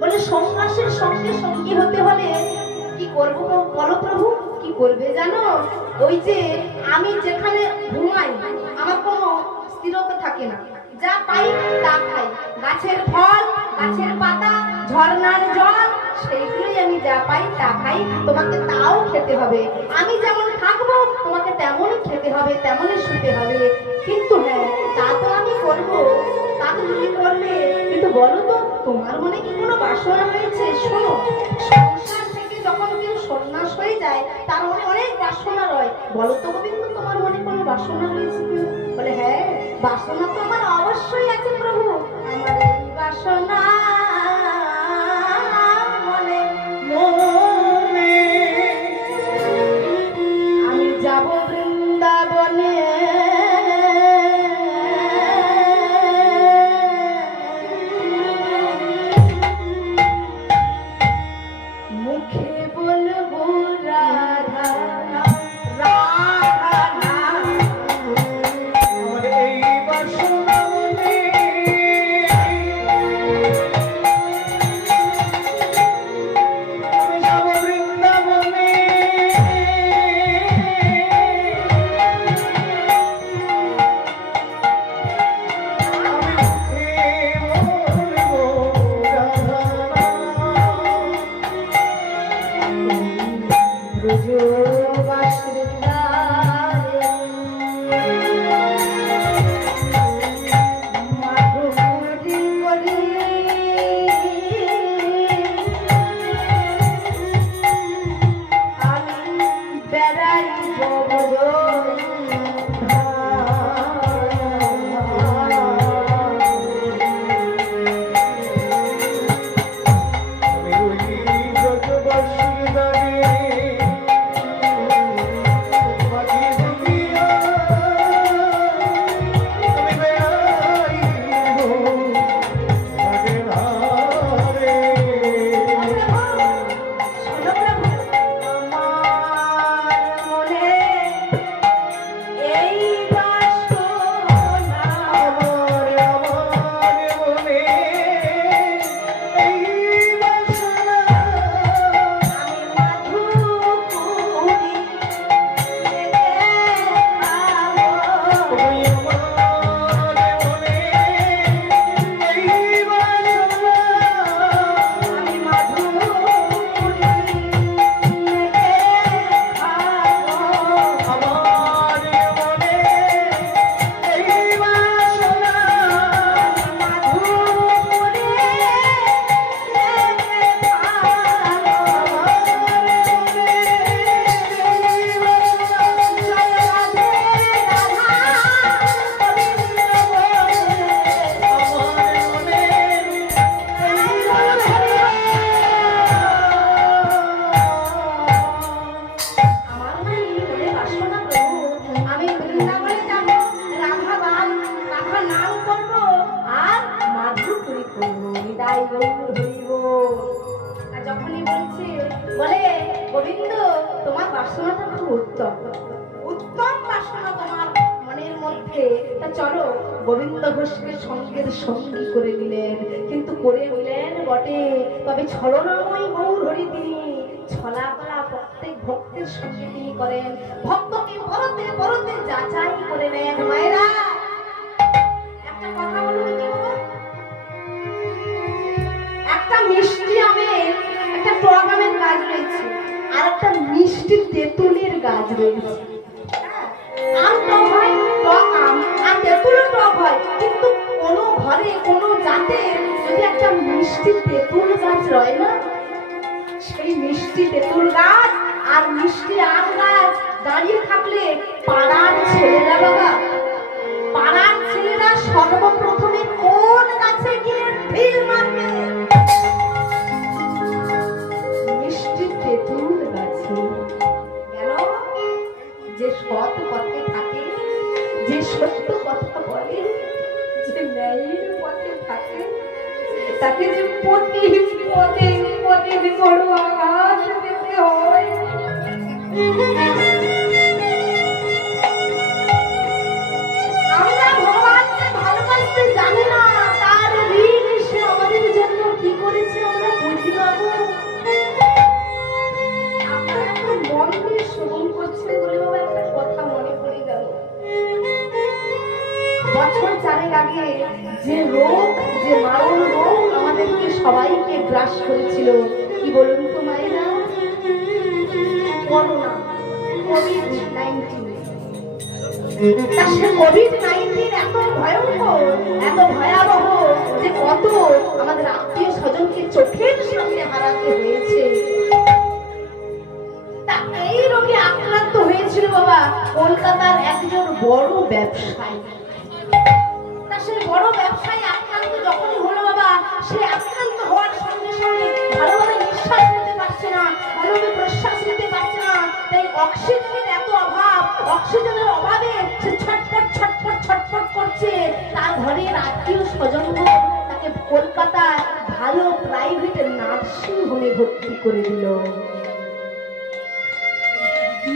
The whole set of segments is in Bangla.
বলে সন্ন্যাসের সঙ্গে সঙ্গী হতে হলে কি করবো বলো প্রভু? কি করবে জানো? ওই যে আমি যেখানে ঘুমাই আমার কোনো স্থিরতা থাকে না, যা পাই তা খাই, গাছের ফল, গাছের পাতা, ঝর্ণার জল, সেইগুলোই আমি যা পাই তা খাই। তোমাকে তাও খেতে হবে, আমি যেমন থাকবো তোমাকে তেমনই খেতে হবে, তেমনই শুতে হবে। কিন্তু হ্যাঁ, তা তো আমি করবো, তা তো তুমি করবে, কিন্তু বলো তো তোমার মনে কি কোনো বাসনা হয়েছে? শোনো, সংসার থেকে যখন কেউ সন্ন্যাস হয়ে যায় তার মনে অনেক বাসনা রয়। বলো তো গোবিন্দ, তোমার মনে কোনো বাসনা রয়েছে কি? বলে হ্যাঁ, বাসনা তো আমার অবশ্যই আছে প্রভু। আমার এই বাসনা মনে মনে আমি যাব বৃন্দাবনে, মুখে বলবো রাধা রাধা নাম। আমার এই বাসনা মনে আমি যাব বৃন্দাবনে, যখনই বলছে বলে গোবিন্দ তোমার বাসনাটা খুব উত্তম, উত্তম বাসনা তোমার মনের মধ্যে, তা চলো গোবিন্দ ঘোষকে সঙ্গের সঙ্গী করে নিলেন। কিন্তু করে নিলেন বটে, তবে ছলনাময় গৌর হরি তিনি ছলাকলা প্রত্যেক ভক্তের সঙ্গে তিনি করেন, ভক্তকে পরতে পরতে যাচাই করে নেন। মায়েরা একটা কথা বলবো কি বাবা? একটা মিষ্টি আমের একটা টক আমের গাছ রয়েছে, আর একটা মিষ্টি তেঁতুলের গাছ রয়েছে। আম টক হয়, টক আম, আর তেঁতুলও টক হয়, কিন্তু কোনো ঘরে কোনো জাতে যদি একটা মিষ্টি তেঁতুল গাছ রয় না, সেই মিষ্টি তেঁতুল গাছ আর মিষ্টি আম গাছ দাঁড়িয়ে থাকলে পাড়ার ছেলেরা বাবা, পাড়ার ছেলেরা সর্বপ্রথমে কোন গাছে গিয়ে ঢিল মারবে? মিষ্টি তেঁতুল গাছে। কেন? যে সৎ পথে থাকে, যে সত্য কথা বলে, যে ন্যায়ের পথে থাকে, তাকে যে পদে বড় আঘাত পেতে হয়। আমরা ভগবানকে ভালোবাসতে জানি না, তার ঋণ সে আমাদের জন্য কি করেছে আমরা সবাইকে গ্রাস করেছিল। কি বলুন তো মায়েরা? Corona, COVID-19. তা সে কোভিড-19 এত ভয়ঙ্কর, এত ভয়াবহ যে কত আমাদের আত্মীয় স্বজনকে চোখের সামনে হারাতে হয়েছে। তা এই রোগে আক্রান্ত হয়েছিল বাবা কলকাতার একজন বড় ব্যবসায়ী। তা সেই বড় ব্যবসায়ী আক্রান্ত যখনই হলো বাবা, সে আক্রান্ত হওয়ার সঙ্গে সঙ্গে ভালোভাবে নিঃশ্বাস নিতে পারছে না, ভালোভাবে প্রশ্বাস নিতে পারছে না। তাই অক্সিজেনের এত অভাব, অক্সিজেনের অভাবে সে ছটফট ছটফট ছটফট করছে। তার ঘরের আত্মীয় স্বজনরা তাকে কলকাতায় ভালো প্রাইভেট নার্সিং হোমে ভর্তি করে দিল।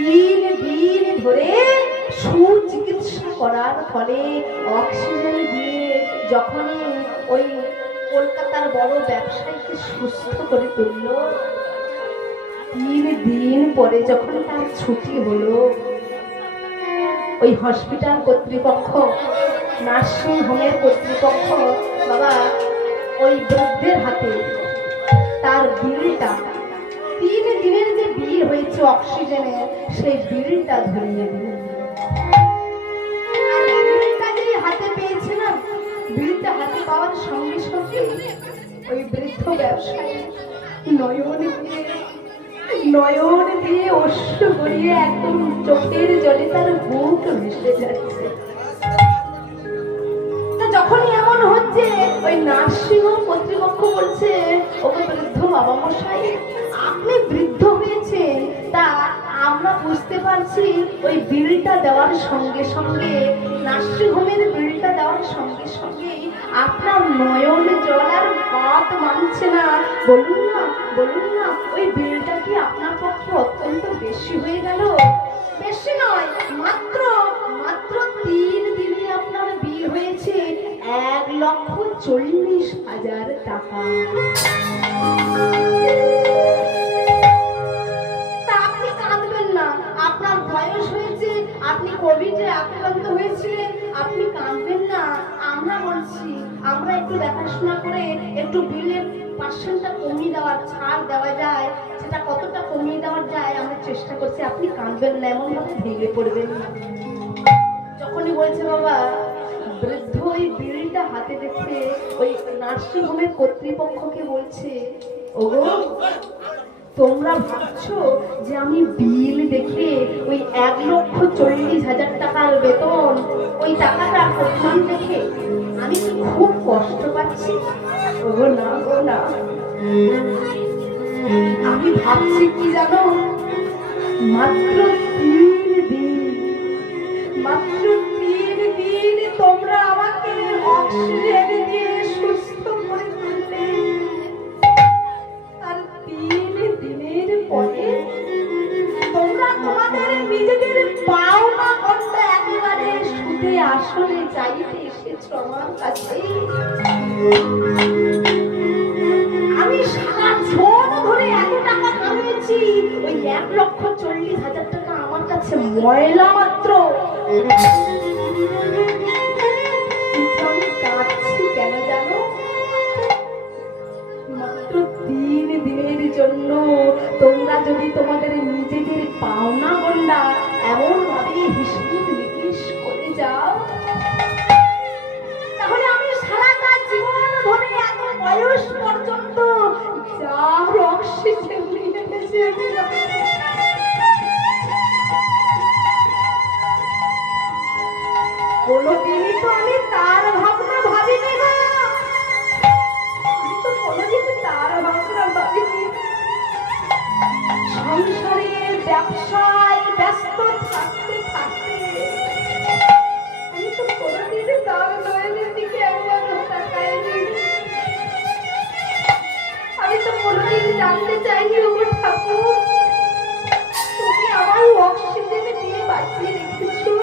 দিন দিন ধরে সুচিকিৎসা করার ফলে অক্সিজেন দিয়ে যখনই ওই কলকাতার বড় ব্যবসায়ীকে সুস্থ করে তুলল, দিন দিন পরে যখন তার ছুটি হলো, ওই হসপিটাল কর্তৃপক্ষ, নার্সিং হোমের কর্তৃপক্ষ বাবা ওই বৃদ্ধের হাতে তার বিলটা, 3 দিনের যে বিল হয়েছে অক্সিজেনের, সেই বিলটা ধরিয়ে দিল। আর বিলটা যে হাতে পেয়েছে না, বিলটা হাতে পাওয়ার সঙ্গে সঙ্গে ওই বৃদ্ধ ব্যবসায়ী নয়ন দিয়ে অশ্রু গড়িয়ে একদম চোখের জলে তার বুক ভেসে যাচ্ছে। যখনই এমন হচ্ছে, ওই নার্সিং হোম কর্তৃপক্ষ বলছে, ওকে বৃদ্ধ বাবা মশাই, আপনি বৃদ্ধ হয়েছেন, তা আমরা বুঝতে পারছি ওই বিলটা দেওয়ার সঙ্গে সঙ্গে, নার্সিং হোমের বিলটা দেওয়ার সঙ্গে সঙ্গে আপনার নয়ন জল আর বাত মানছে না। বলুন না, ওই বিলটা কি আপনার পক্ষে অত্যন্ত বেশি হয়ে গেল? বেশি নয়, মাত্র 3 দিনে আপনার বিল হয়েছে 1,40,000 টাকা। তা আপনি কাঁদবেন না, আপনার বয়স হয়েছে, আপনি কোভিডে আক্রান্ত হয়েছিলেন, আপনি কাঁদবেন না। আমরা বলছি, আমরা একটু দেখাশোনা করে একটু বিলের পার্সেন্টটা কমিয়ে দেওয়ার, ছাড় দেওয়া যায়, সেটা কতটা কমিয়ে দেওয়া যায় আমরা চেষ্টা করছি। আপনি কাঁদবেন না, এমন ভাবে ভেঙে পড়বেন না। যখনই বলছে বাবা, বৃদ্ধ ওই বিলটা হাতে দেখে ওই নার্সিং হোমের কর্তৃপক্ষকে বলছে, ওগো, তোমরা ভাবছো যে আমি বিল দেখে ওই 1,40,000 টাকার বেতন, ওই টাকাটা পরিমাণ দেখে আমি খুব কষ্ট পাচ্ছি? ওগো না গো না, আমি ভাবছি কি জানো, মাত্র 3 দিন তোমরা আমাকে অক্সিজেন দিয়ে সুস্থ করে তুললে, আর 3 দিনের পরে তোমরা তোমাদের নিজেদের পাওনা গন্ডা একেবারে সুদে আসলে চাইতে এসেছো আমার কাছে। আমি সারা জীবন ধরে এত টাকা কামিয়েছি, ওই 1,40,000 টাকা আমার কাছে ময়লা মাত্র। আমি কাঁদছি কেন জানো? মাত্র 3 দিনের জন্য তোমরা যদি তোমাদের নিজেদের পাওনা গন্ডা এমন ভাবে হিসেব নিকেশ করে যাও, তাহলে আমি সারাটা জীবন ধরে এত বয়স পর্যন্ত যার অক্সিজেন নিয়ে বেঁচে কোনোদিনই তো আমি তার ভাবনা ভাবিনি না, আমি তো কোনোদিন তার ভাবনা ভাবিনি। সংসারের ব্যবসায় ব্যস্ত থাকতে থাকতে আমি তো কোনোদিন তার নয়নের দিকে একবারও তাকাইনি। আমি তো কোনোদিন জানতে চাইনি, ওগো ঠাকুর, তুমি আমার অক্সিজেন দিয়ে বাঁচিয়ে রেখেছো,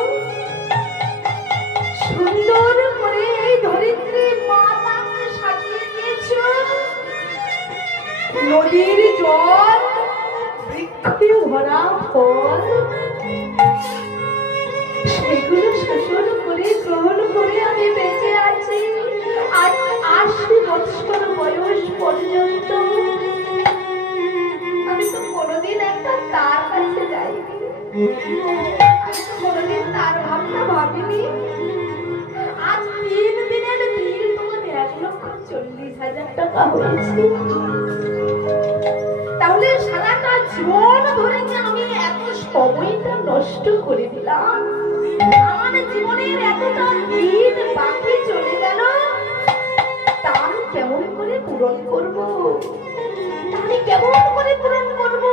সুন্দর করে এই ধরিত্রী মাতাকে সাজিয়ে দিয়েছো, নদীর জল, বৃক্ষে ভরা ফল, সেগুলো শোষণ করে গ্রহণ করে আমি বেঁচে আছি। আজ 80 বছর বয়স পর্যন্ত একা হয়েছি। তাহলে সারাটা জীবন ধরে যে আমি এত সময়টা নষ্ট করে দিলাম, আমার জীবনের এতটা দিন বাকি চলে গেল, তা আমি কেমন করে পূরণ করব? তা আমি কেমন করে পূরণ করব?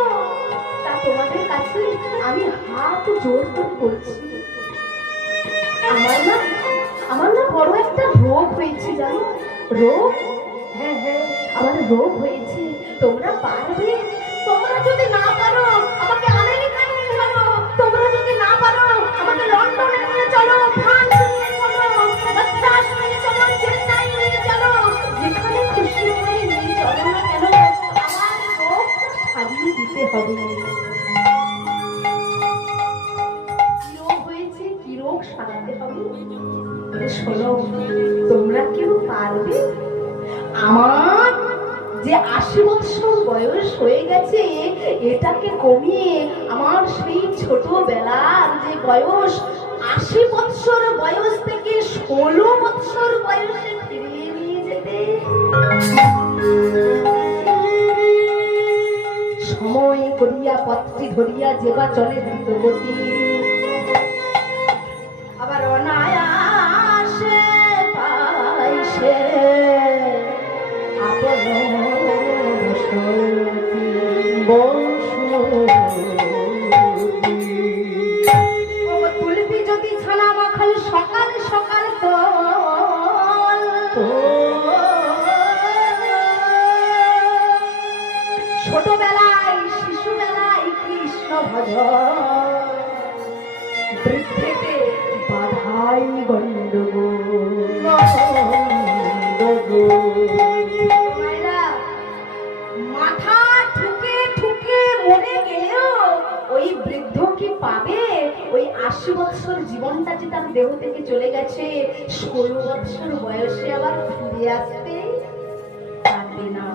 তা তোমাদের কাছে আমি হাত জোর করে বলছি, আমার না বড় একটা রোগ হয়েছে, জানো? রোগ? হ্যাঁ হ্যাঁ, আমার রোগ হয়েছে। তোমরা পারবে? তোমরা যদি না পারো আমাকে আমেরিকায় নিয়ে চলো, তোমরা যদি না পারো আমাকে লন্ডনে নিয়ে চলো, ফ্রান্সে নিয়ে চলো, মাদ্রাজ নিয়ে চলো, চেন্নাই নিয়ে চলো, যেখানে খুশি হয় নিয়ে চলো না কেন, আমার রোগ সারিয়ে দিতে হবে। কি রোগ হয়েছে, কি রোগ সারাতে হবে? শোনো, তোমরা কেউ পারবে? আমার যে 80 বছর বয়স হয়ে গেছে, এটাকে কমিয়ে আমার সেই ছোটবেলার যে বয়স, 80 বছর বয়স থেকে 16 বছর বয়সে ফিরিয়ে নিয়ে যেতে সময় করিয়া পত্রী ধরিয়া যেবা চলে দ্রুতগতি, আবার অনায়াসে পাইছে আপন তুলবি যদি ছানা মাখন সকাল সকাল ছোটবেলায় শিশুবেলায় কৃষ্ণ ভজন, বৃদ্ধেতে বাধাই গণ্ডগোল। মাথা ঠুকে ঠুকে মরে গেলেও ওই বৃদ্ধ কি পাবে ওই 80 বছর জীবনটা যে তার দেহ থেকে চলে গেছে, 16 বছর বয়সে আবার ফিরে আসতে পারবে না।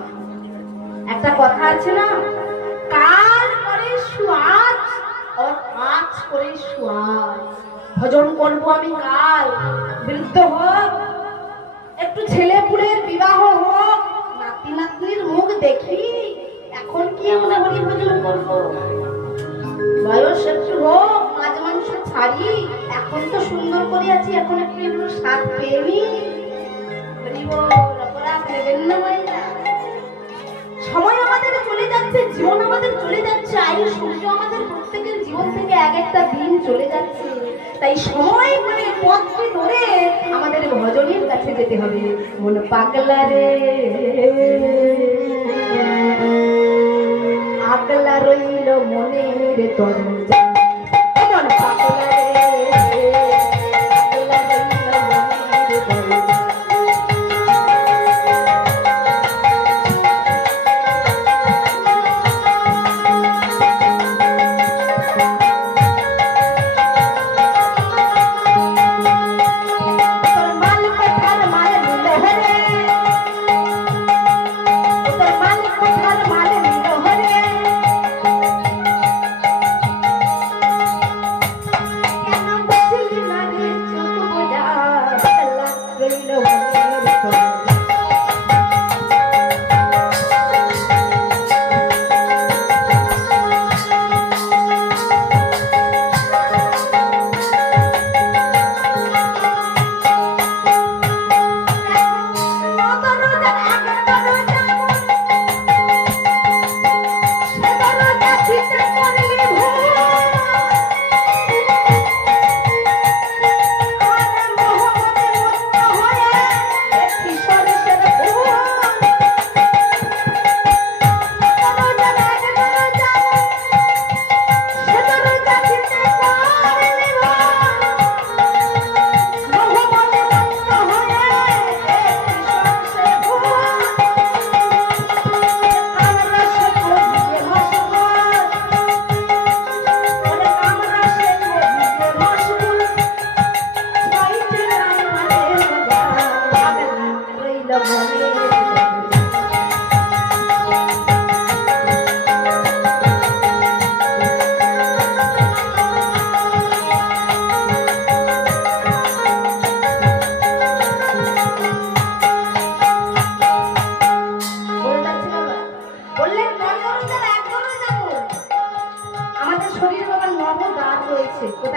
একটা কথা আছে না, কাল করে সুয়াজ আর আজ করে সুয়াজ। ভজন করবো আমি কাল, বৃদ্ধ হোক, একটু ছেলে পুলের বিবাহ হোক, নাতি নাতনির মুখ দেখি, এখন কি আমরা হরি ভজন করবো? বয়স একটু হোক, মাছ মাংস ছাড়ি, এখন তো সুন্দর করে আছি, এখন একটু একটু স্বাদ পেয়ে নি। অপরাধ নেবেন না মাইরা। সময় আমাদের চলে যাচ্ছে, জীবন আমাদের চলে যাচ্ছে, আয়ু সূর্য আমাদের প্রত্যেকের জীবন থেকে এক একটা দিন চলে যাচ্ছে। তাই সময় করে পথে ধরে আমাদের ভজনের কাছে যেতে হবে। মন পাগলা রে আগলা রইল মনের তরজা, মন পাগলা রে আগলা রইল মনের তরজা।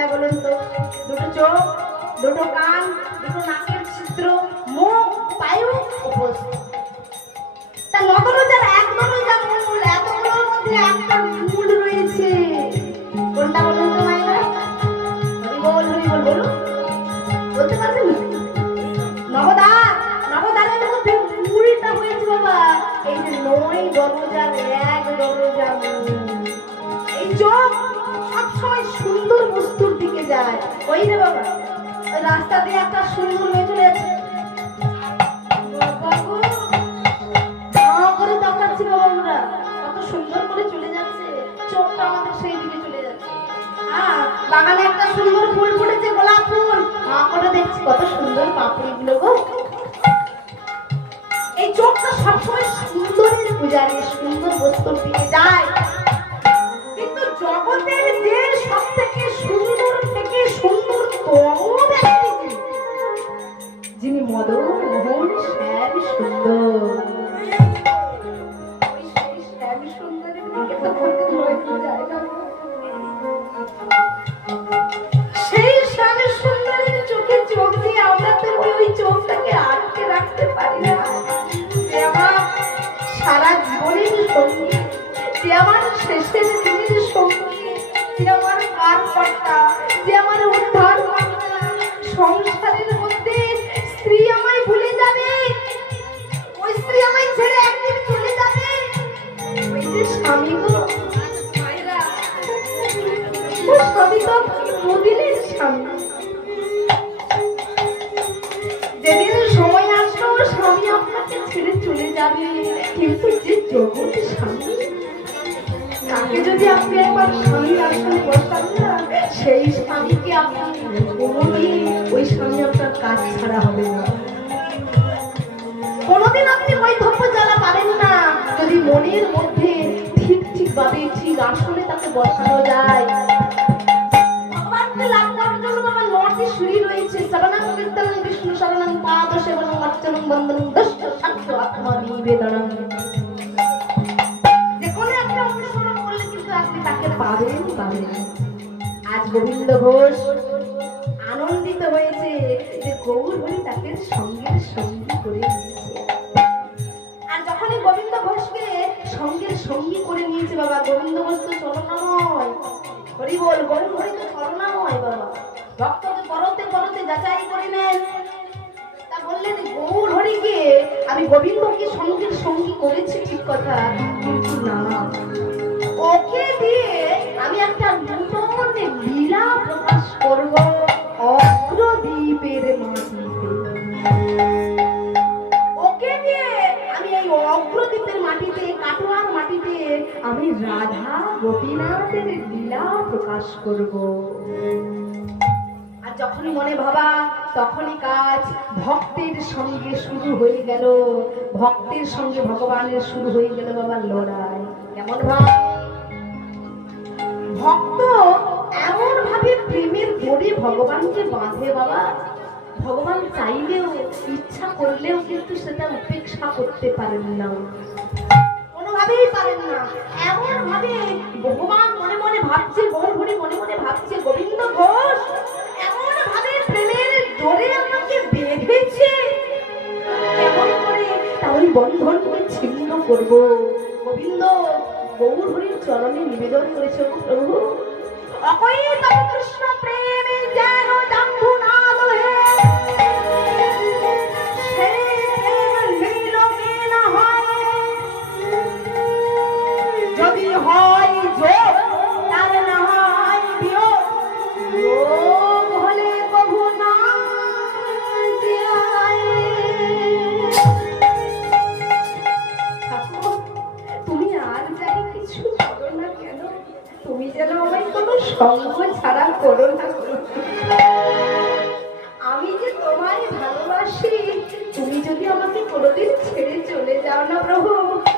কোথায় বলুন তো? দুটো চোখ, দুটো কান, দুটো নাকের ছিদ্র, মুখ, পায়ু, উপস্থিত। তা নবরোজার এক দরজা মূল, এতগুলোর মধ্যে একটা মূল রয়েছে। কোনটা বলুন তো মায়েরা? হরি বল বলুন, বলতে পারবেন না? নবদ্বার, নবদ্বারের মধ্যে মূলটা হয়েছে বাবা এই যে ৯ দরজার এক দরজা মূল। এই চোখ সবসময় সুন্দর বস্তুর দিকে যায়। ওই রে বাবা, ওই রাস্তা দিয়ে একটা সুন্দর মেয়ে চলে যাচ্ছে, কত সুন্দর করে চলে যাচ্ছে, চোখটা আমাদের সেই দিকে চলে যাচ্ছে। হ্যাঁ, বাগানে একটা সুন্দর ফুল ফুটেছে, গোলাপ ফুল, মা করে দেখছি কত সুন্দর পাপড়ি গুলো গো। এই চোখটা সবসময় সুন্দরের পূজারী, সুন্দর বস্তুর দিকে যায়। কিন্তু জগতের যে সব থেকে সুন্দর ব্যক্তি যিনি মদন মোহন শ্যাম সুন্দর, সেই স্বামী সুন্দরের চোখে চোখ দিয়ে আমরা তো ওই চোখটাকে আটকে রাখতে পারি না। যে আমার সারা জীবনের সঙ্গী, যে আমার শেষের দিনের সঙ্গী, যে আমার কারকর্তা, যে আমার উদ্ধার কর্তা। সংসারের মধ্যে স্ত্রী আমায় ভুলে যাবে, ওই স্ত্রী আমায় ছেড়ে একদিন চলে যাবে, ওই যে স্বামী গো মায়েরা, ও স্বামী তো দুদিনের স্বামী। যেদিন সময় আসলো স্বামী আপনাকে ছেড়ে চলে যাবে, কিন্তু যে জগৎ স্বামী, তাকে যদি আপনি একবার স্বামীর আসনে বসান না, সেই স্বামীকে আপনি কোনোদিন, ওই স্বামী আপনার কাজ ছাড়া হবে না। কোনোদিন আপনি বৈধব্য জ্বালা পাবেন না যদি মনের মধ্যে ঠিক ভাবে ঠিক আসলে তাকে বসানো যায়। ভগবানকে লাভ করার জন্য আমার ৯টি সিঁড়ি রয়েছে। শরণং কীর্তনং বিষ্ণু শরণং পাদ সেবনং অর্চনং বন্দনং দশ শান্ত আত্মা নিবেদনং। যে কোনো একটা অনুসরণ করলে কিন্তু আপনি তাকে পাবেন। আজ গোবিন্দ ঘোষ আনন্দিত হয়েছে যে গৌর হরি তাকে সঙ্গের সঙ্গী করে নিয়েছে। আর যখনই গোবিন্দ ঘোষকে সঙ্গের সঙ্গী করে নিয়েছে বাবা, গোবিন্দ ঘোষ তো চরণাময়, হরি বল, গৌর হরি তো চরণাময় বাবা। ভক্তকে পরতে যাচাই করে নেন। তা বললেন গৌর হরিকে আমি গোবিন্দকে সঙ্গের সঙ্গী করেছি ঠিক কথা, কিন্তু না, ওকে দিয়ে আমি একটা নূতন লীলা প্রকাশ করব অগ্রদ্বীপের মাটিতে। ওকে দিয়ে আমি এই অগ্রদ্বীপের মাটিতে, কাটোয়ার মাটিতে আমি রাধা গোপীনাথের লীলা প্রকাশ করব। আর যখনই মনে ভাবা তখনই কাজ। ভক্তের সঙ্গে শুরু হয়ে গেল, ভক্তের সঙ্গে ভগবানের শুরু হয়ে গেল বাবা লড়াই। কেমন ভাব? ভক্ত এমন ভাবে প্রেমের দড়ি ভগবানকে বাঁধে বাবা, ভগবান চাইলেও ইচ্ছা করলেও কিন্তু সেটা উপেক্ষা করতে পারেন না, কোনোভাবেই পারেন না। এমন ভাবে ভগবান মনে মনে ভাবছে, গৌর হরি মনে মনে ভাবছে, গোবিন্দ ঘোষ এমন ভাবে প্রেমের ডোরে আমাকে বেঁধেছে, কেমন করে তা ওই বন্ধনকে ছিন্ন করব। গোবিন্দ গৌর হরির চরণে নিবেদন করেছে, প্রভু অকৈত কৃষ্ণ প্রেমে যেন জাম্বু না দোহে, সে প্রেম লীলকে না হয়, যদি হয় যোগ তার না হয় বিয়োগ, যোগ হলে কভু না যায়। তুমি আর যাই কিছু করো না কেন, তুমি যেন আমায় কোনো সঙ্গ ছাড়া করো না। আমি যে তোমায় ভালোবাসি, তুমি যদি আমাকে কোনোদিন ছেড়ে চলে যাও না প্রভু,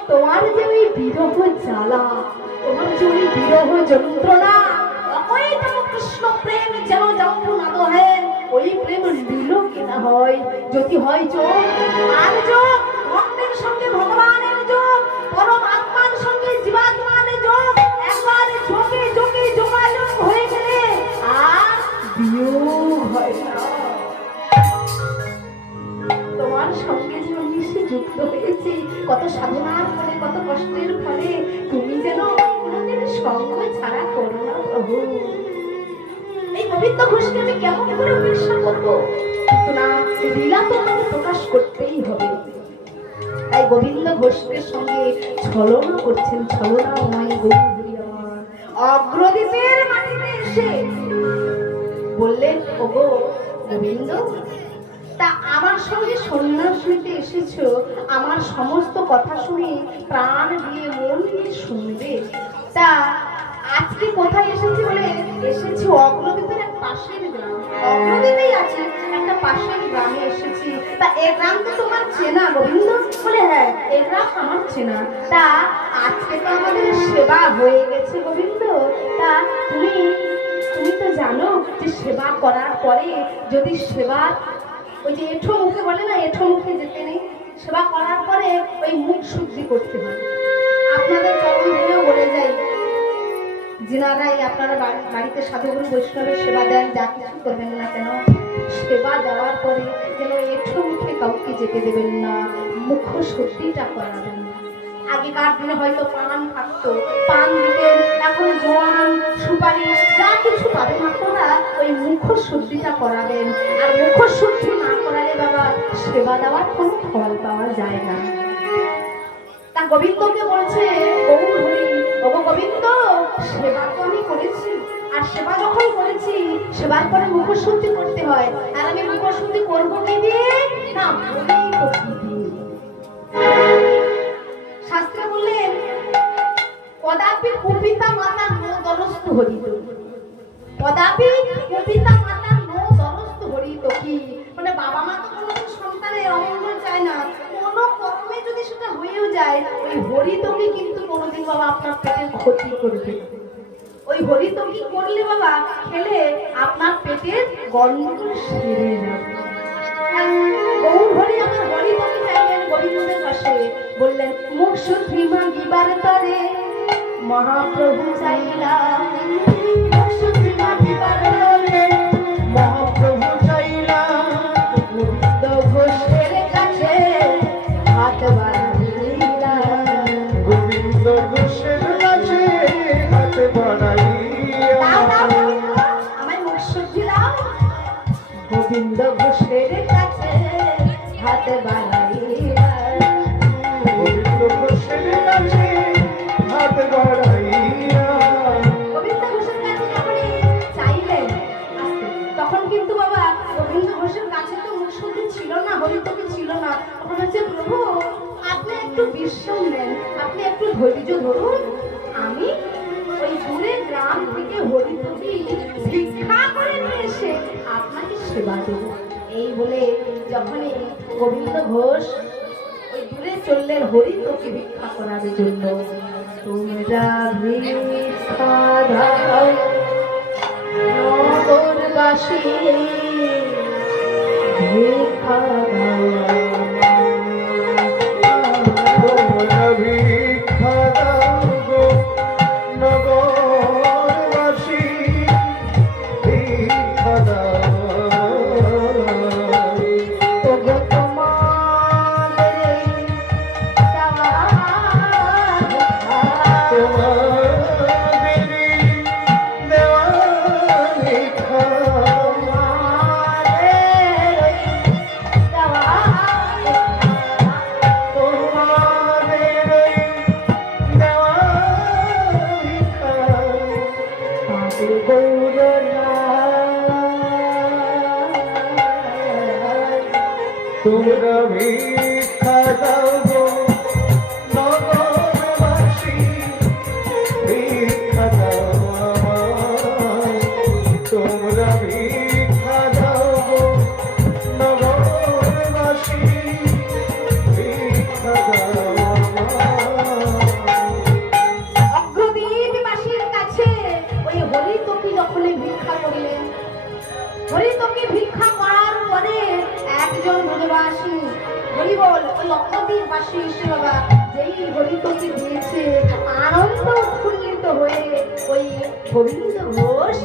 তোমার যে ওই বিরহ জ্বালা, তোমার যে ওই বিরহ যন্ত্রণা, অকৈত কৃষ্ণ প্রেম যেন জাম্বু না দোহে, ওই প্রেম লীলকে না হয়, যদি হয় যোগ আর যোগ, ভক্তের সঙ্গে ভগবানের যোগ, পরমাত্মার সঙ্গে জীবাত্মার যোগ, একবার যোগে যোগে যোগাযোগ হয়ে গেলে আর প্রভু, এই গোবিন্দ ঘোষকে আমি কেমন করে উপেক্ষা করবো? কিন্তু না, লীলা তো আমাকে প্রকাশ করতেই হবে। তাই গোবিন্দ ঘোষের সঙ্গে ছলনা করছেন, ছলনা আমায় গৌরী আমার অগ্রদীপের মাটিতে এসে বললেন, ওগো গোবিন্দ, তা আমার সঙ্গে সন্ন্যাস নিতে এসেছো, আমার সমস্ত কথা শুনে প্রাণ দিয়ে মন দিয়ে শুনবে। তা আজকে কোথায় এসেছি বলে? এসেছি অগ্রদীপের এক পাশের গ্রাম, অগ্রদীপেই আছে একটা পাশের গ্রামে এসেছি। তা এ গ্রাম তো তোমার চেনা গোবিন্দ? বলে হ্যাঁ, এ গ্রাম আমার চেনা। তা আজকে তো আমাদের সেবা হয়ে গেছে গোবিন্দ। তা তুমি তো জানো যে সেবা করার পরে যদি সেবা ওই যে এঁঠো মুখে বলে না, এঁঠো মুখে যেতে নেই, সেবা করার পরে ওই মুখ শুদ্ধি করতে হয়। আপনাদের চরণ ধরেও বলে যাই, যিনারাই আপনারা বাড়িতে সাধুগুরু বৈষ্ণবের সেবা দেন, যা কিছু করবেন না কেন, সেবা দেওয়ার পরে যেন এঁঠো মুখে কাউকে যেতে দেবেন না, মুখ শুদ্ধিটা করাবেন। আগেকার দিনে হয়তো পান থাকতো, পান দিতেন, এখন জোয়ান সুপারি যা কিছু পাবেন আপনারা ওই মুখ শুদ্ধিটা করাবেন। আর মুখ শুদ্ধি না করালে বাবা সেবা দেওয়ার কোনো ফল পাওয়া যায় না। তা গোবিন্দকে বলছে, গৌর হরি, ওগো গোবিন্দ, সেবা তো আমি করেছি, আর সেবা যখন করেছি সেবার পরে মুখ শুদ্ধি করতে হয়। আর আমি মুখ শুদ্ধি করবো কি দিয়ে? না, শাস্ত্রে বললেন, কদাপি কুপিতা মাতার নো দরস্ত হরিত, কদাপি কুপিতা মাতার নো দরস্ত হরিত। কি মানে বাবা মা তো কোনো সন্তানের অমঙ্গল চায় না, কোনো কর্মে যদি সেটা হয়েও যায় ওই হরিতকে কিন্তু কোনোদিন বাবা আপনার পেটের ক্ষতি করবে। ওই হরিতকি করলে বাবা খেলে আপনার পেটের গন্ডগোল সেরে যাবে। গৌর হরি আমার হরিতকি চাইলেন গোবিন্দের পাশে, বললেন মুখ শুদ্ধি মাগিবার তরে মহাপ্রভু চাইলাম, মুখ শুদ্ধি মাগিবার তরে মহাপ্রভু চাইলাম, গোবিন্দ ঘোষের কাছে হাত বাড়াইলাম, গোবিন্দ ঘোষের কাছে হাত বাড়াইয়া, আমায় মুখ শুদ্ধি দাও। গোবিন্দ ঘোষের কাছে হাত বাড়াইলাম, গোবিন্দ ঘোষের কাছে হাত বাড়াইয়া। গোবিন্দ ঘোষের কাছে যখনই চাইলেন তখন কিন্তু বাবা গোবিন্দ ঘোষের কাছে তো মুখ শুদ্ধি ছিল না, হরিতকি ছিল না। তখন হচ্ছে, প্রভু আপনি একটু বিশ্রাম নেন, আপনি একটু ধৈর্য ধরুন, আমি ওই দূরে গ্রাম থেকে হরিতকি ভিক্ষা করে নিয়ে এসে আপনাকে সেবা দেব। এই বলে যখনই গোবিন্দ ঘোষ ওই দূরে চললেন হরিতকি ভিক্ষা করার জন্য। তোমরা ভিক্ষা দাও নগরবাসী, ভিক্ষা দাও, তোমরা ভিক্ষা দাও গো নগরবাসী, ভিক্ষা দাও। ওগো তোমাদের দেওয়া ভিক্ষা, তোমাদেরই দেওয়া ভিক্ষা, তোমাদেরই দেওয়া ভিক্ষা। তোমরা ভিক্ষা দাও গো নগরবাসী, ভিক্ষা দাও আমায়। তোমরা ভিক্ষা দাও গো নগরবাসী, ভিক্ষা দাও আমায়। অগ্রদীপবাসীর কাছে ওই হরিতকি যখনই ভিক্ষা করলেন, হরিতকি ভিক্ষা করার পরে একজন ব্রজবাসী হরিবল ওই অগ্রদীপবাসী এসে বাবা যেই হরিতকি দিয়েছে আনন্দ উৎফুল্লিত হয়ে ওই গোবিন্দ ঘোষ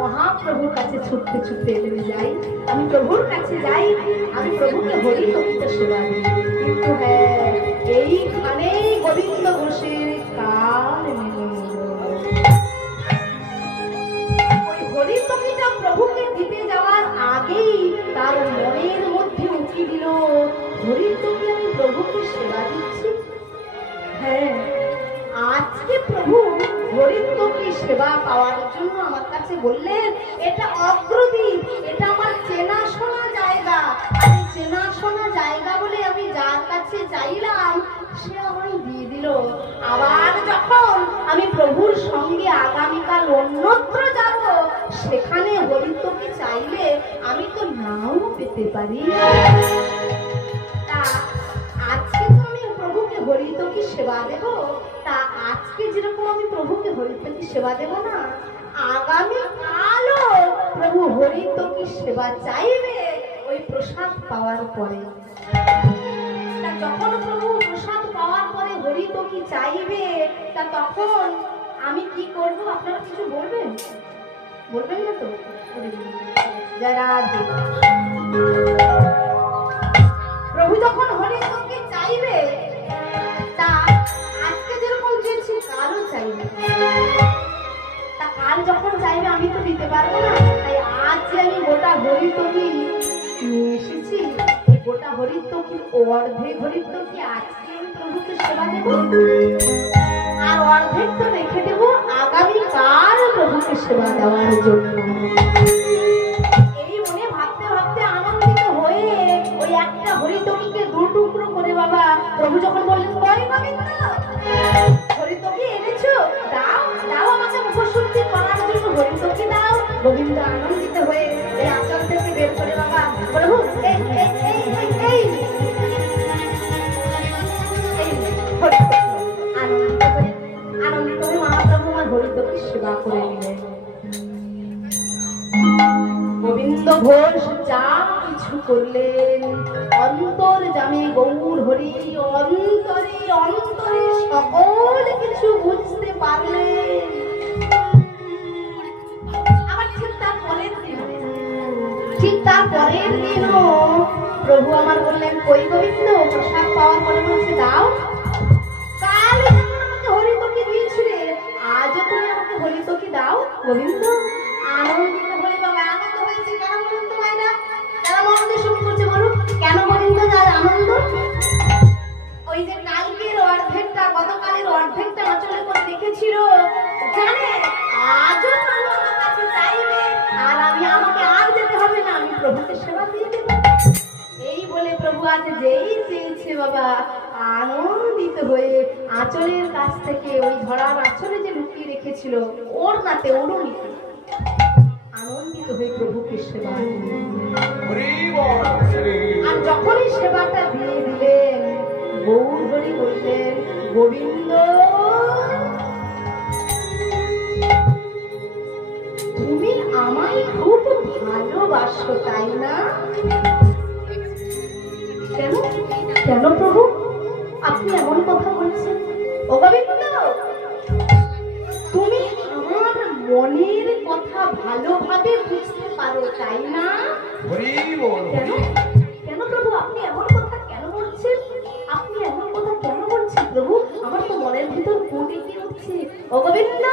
মহাপ্রভুর কাছে ছুটতে ছুটতে এলে যাই, আমি প্রভুর কাছে যাই, আমি প্রভুকে হরিতকিতে সেবা দিই। কিন্তু হ্যাঁ, এইখানেই গোবিন্দ ঘোষের কাল নেমে এলো। প্রভু হরিদ্রকে সেবা পাওয়ার জন্য আমার কাছে বললেন এটা অগ্রদীপ, এটা আমার চেনাশোনা জায়গা। এই চেনাশোনা জায়গা বলে আমি যার কাছে চাইলাম সে আমায় দিয়ে দিল। আবার যখন আমি প্রভুর সঙ্গে আগামীকাল অন্যত্র যাব, সেখানে হরিদ্রকে চাইলে আমি তো নাও পেতে পারি। তা আজকে তো আমি প্রভুকে হরিদ্রকে সেবা দেব, তা আজকে যেরকম আমি প্রভুকে হরিদ্রকে সেবা দেব না, আগামী কালও প্রভু হরিদ্রকে সেবা চাইবে ওই প্রসাদ পাওয়ার পরে। তা যখন প্রভু প্রসাদ পাওয়ার পরে হরিদ্রকে চাইবে, তা তখন আমি কি করব আপনারা কিছু বলবেন? বলবেন না তো? যারা প্রভু যখন হরিদ্রকে চাইবে, তা আজকে যেরকম চেয়েছি কালও চাইবে। তা কাল যখন চাইবে আমি তো দিতে পারবো না, তাই আজ যে আমি গোটা হরিদ্রকে নিয়ে এসেছি, এই গোটা হরিদ্রকে অর্ধেক হরিদ্রকে আজকে আমি প্রভুকে সেবা দেব, আর অর্ধেক তো রেখে দেবো আগামীকাল প্রভুকে সেবা দেওয়ার জন্য। এই মনে ভাবতে ভাবতে আনন্দিত হয়ে ওই একটা হরিদ্রকে দু টুকরো করে বাবা প্রভু যখন বললেন কই গোবিন্দ হরিদ্রকে এনেছো, দাও দাও আমাকে মুখশুদ্ধি করার জন্য হরিদ্রকে দাও। গোবিন্দ আনন্দিত হয়ে এই আচল থেকে বের করে বাবা প্রভু এই এই এই এই এই আনন্দিত হয়ে মহাপ্রভু আমার হরিদ্রকে সেবা করে নিলেন। গোবিন্দ ঘোষ যা কিছু করলেন, অন্তর জামে গৌর হরি অন্তরে অন্তরে সকল কিছু বুঝতে পারলেন। আবার ঠিক তার পরের দিনও প্রভু আমার বললেন কই গোবিন্দ প্রসাদ পাওয়ার পরে বলছে দাও, কাল আমাকে হরিদ্রকে দিয়েছিলে, আজও তুমি আমাকে হরিদ্রকে দাও। গোবিন্দ আনন্দিত হয়ে বাবা আনন্দ হয়েছে। কেন বলুন তো মায়েরা, যারা মন দিয়ে শুরু করছে বলুন কেন গোবিন্দ যার আনন্দ? ওই যে কালকের অর্ধেকটা গতকালের অর্ধেকটা আচলে করে রেখেছিল, জানে আজও প্রভু আমার কাছে চাইবে, আর আমি আমাকে আর যেতে হবে না, আমি প্রভুকে সেবা দিয়ে দেবো। এই বলে প্রভু আজ যেই চেয়েছে বাবা আনন্দিত হয়ে আঁচলের কাছ থেকে ওই ধরার আঁচলে যে লুকিয়ে রেখেছিল ওর নাতে ওড়নিতে আনন্দিত হয়ে প্রভুকে সেবা দিলেন। আর যখনই সেবাটা দিয়ে দিলেন গৌর হরি বললেন গোবিন্দ তুমি আমায় খুব ভালোবাসো তাই না? কেন কেন প্রভু আপনি এমন কথা বলছেন? ও গোবিন্দ তুমি আমার মনের কথা ভালোভাবে বুঝতে পারো তাই না? কেন কেন প্রভু আপনি এমন কথা কেন বলছেন? আপনি এমন কথা কেন বলছেন প্রভু? আমার তো মনের ভিতর কোটে কি হচ্ছে। ও গোবিন্দ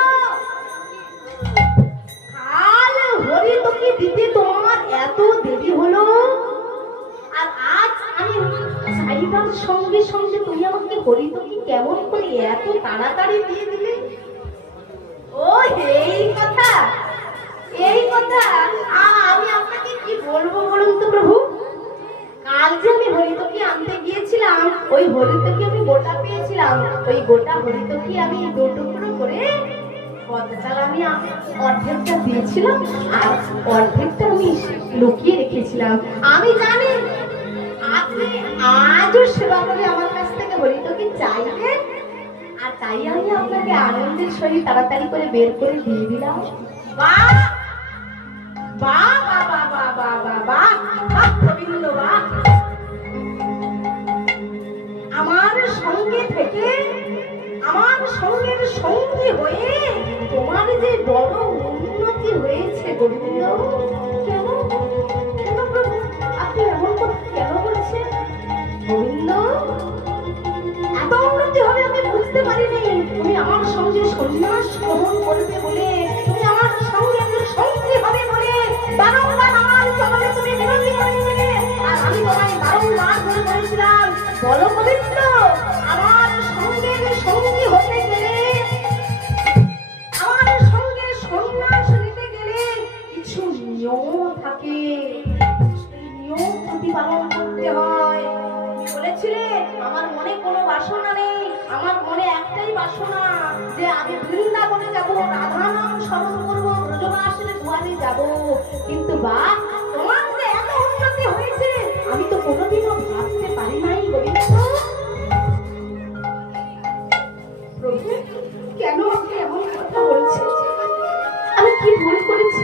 কাল হরিদ্রকে দিতে তোমার এত দেরি হলো, আর আজ আমি চাইবার সঙ্গে সঙ্গে তুমি আমাকে হরিদ্রকে কেমন করে এত তাড়াতাড়ি দিয়ে দিলে? ও এই কথা এই কথা আমি আপনাকে কি বলবো বলুন তো প্রভু। কাল যে আমি হরিদ্রকে আনতে গিয়েছিলাম, ওই হরিদ্রকে আমি গোটা পেয়েছিলাম, ওই গোটা হরিদ্রকে আমি দু টুকরো করে গতকাল আমি অর্ধেকটা দিয়েছিলাম, আর অর্ধেকটা আমি লুকিয়ে রেখেছিলাম। আমি জানি আপনি আজও সেবা করে আমার কাছ থেকে হরিদ্রকে চাইবেন, আর তাই আমি আপনাকে আনন্দের সহিত তাড়াতাড়ি করে বের করে দিয়ে দিলাম। বাহ বাহ বাহ বাহ বাহ বাহ বাহ বাহ গোবিন্দ বাহ, আমার সঙ্গে থেকে আমার সঙ্গের সঙ্গী হয়ে তোমার যে বড় উন্নতি হয়েছে গোবিন্দ। কেন কেন প্রভু আপনি এমন কথা কেন বলছেন? গোবিন্দ এত উন্নতি হবে আমি বুঝতে পারিনি। তুমি আমার সঙ্গে সন্ন্যাস গ্রহণ করবে বলে, তুমি আমার সঙ্গে সঙ্গী হবে বলে বারংবার আমার চরণে তুমি বিনতি করেছিলে, আর আমি তোমায় বারংবার ধরে বলেছিলাম বলো গোবিন্দ আমার সঙ্গে সঙ্গী হতে গেলে আমার মনে কোনো বাসনা নেই, আমার মনে একটাই বাসনা যে আমি বৃন্দাবনে যাব, রাধা নাম স্মরণ করবো, ব্রজবাসের দুয়ারে যাব। কিন্তু বা তোমার যে এত উন্নতি হয়েছে আমি তো কোনোদিনও ভাবতে পারি নাই গোবিন্দ। প্রভু, কেন আপনি এমন কথা বলছেন? আমি কি ভুল করেছি?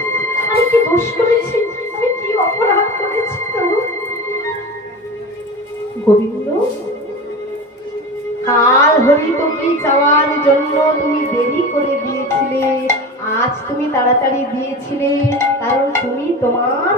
আমি কি দোষ করেছি? আমি কি অপরাধ করেছি প্রভু? গোবিন্দ, কাল হরিতকে যাওয়ার জন্য তুমি দেরি করে দিয়েছিলে, আজ তুমি তাড়াতাড়ি দিয়েছিলে, কারণ তুমি তোমার